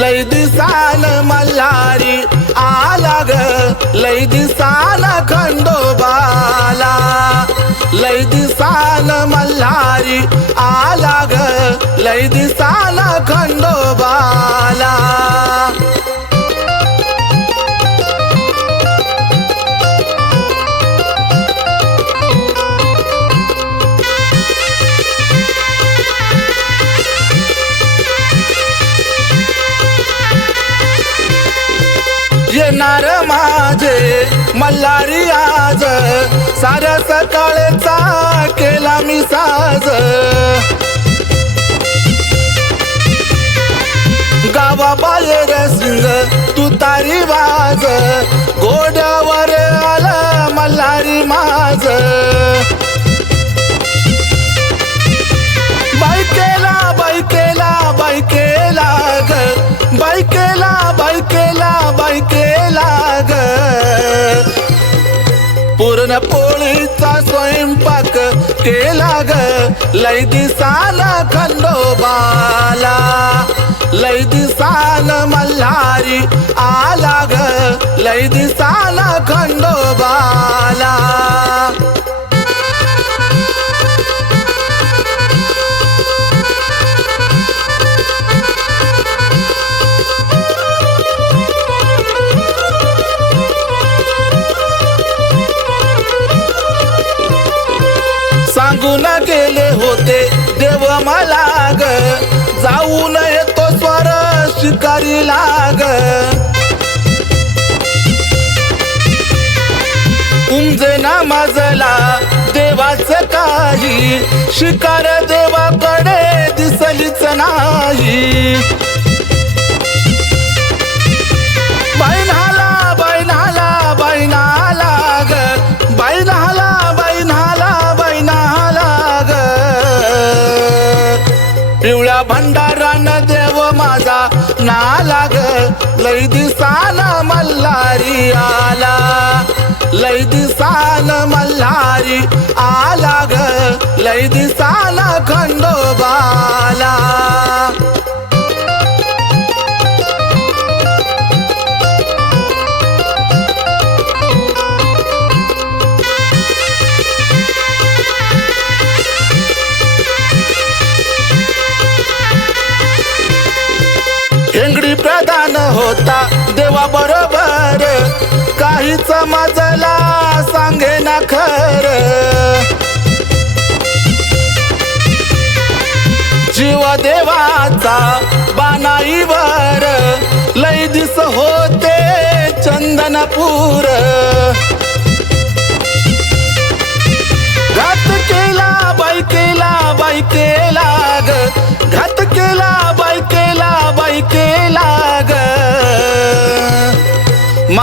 लय दिसाल मल्हारी आला ग. लय दिसाल खंडोबाला. लय दिसाल मल्हारी आला ग. लय दिसाल खंडोबा येणार माझे मल्हारी आज. साऱ्या सकाळचा केला मी साज. गावा बाहेर सिंग तू तारी वाज. गोड्यावर आला मल्हारी माझ. पूर्ण पोळीचा स्वयंपाक केला ग लय दिसाला खंडोबाला लय दिसान मल्हारी आला ग लय दिसाला खंडोबाला. सांगून गेले होते. देव मला ग जाऊन येतो स्वर शिकारी लाग. उमजे ना माझला देवाच काही शिकार देवाकडे दिसलीच नाही. पिवळ्या भंडारान देव माझा नाला ग लय दिसाना मल्हारी आला. लय दिसान मल्हारी आला ग. लय दिसाना खंडोबाला. प्रधान होता देवा बरोबर. काहीच मजला सांगे ना खर. जीव देवाचा बानाईवर लय दिस होते चंदनपूर.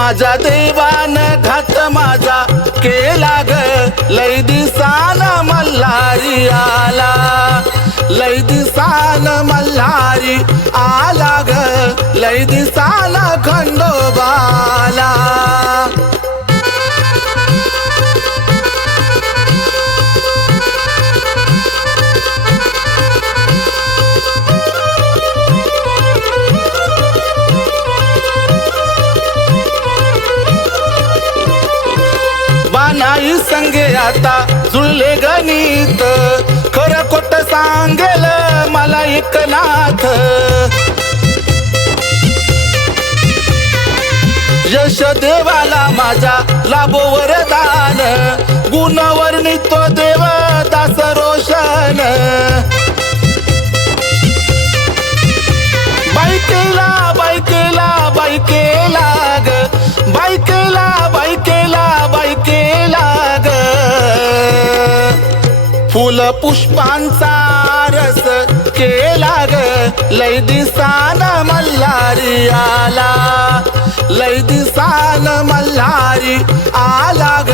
माझ्या देवान घात माझा केला ग. लय दिसान मल्हारी आला. लय दिसान मल्हारी आला ग. लय दिसान खंडो बानाई संगे आता जुळले गणित. खरं खोट सांगेल मला एकनाथ. यश देवाला माझा लाभो वरदान. गुणवर नितो देव दास रोशन. बायकेला बायकेला बायके पुष्पांचा रस केला ग. लय दिसान मल्हारी आला. लय दिसान मल्हारी आला ग.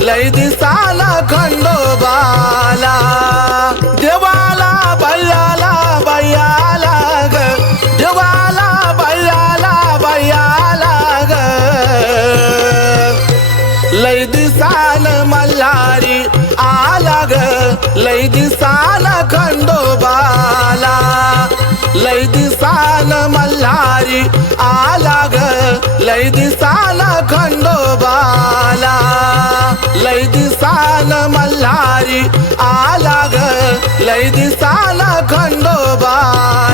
लय दिसान खंडोबाला. देवाला बैयाला बैयाला ग. देवाला बैयाला बैयाला ग. लय दिसा लय दिसाला खंडोबाला. लय दिसान मल्हारी आला ग लय दिसाला खंडोबाला. लय दिसान मल्हारी आला ग लय दिसाला खंडोबाला.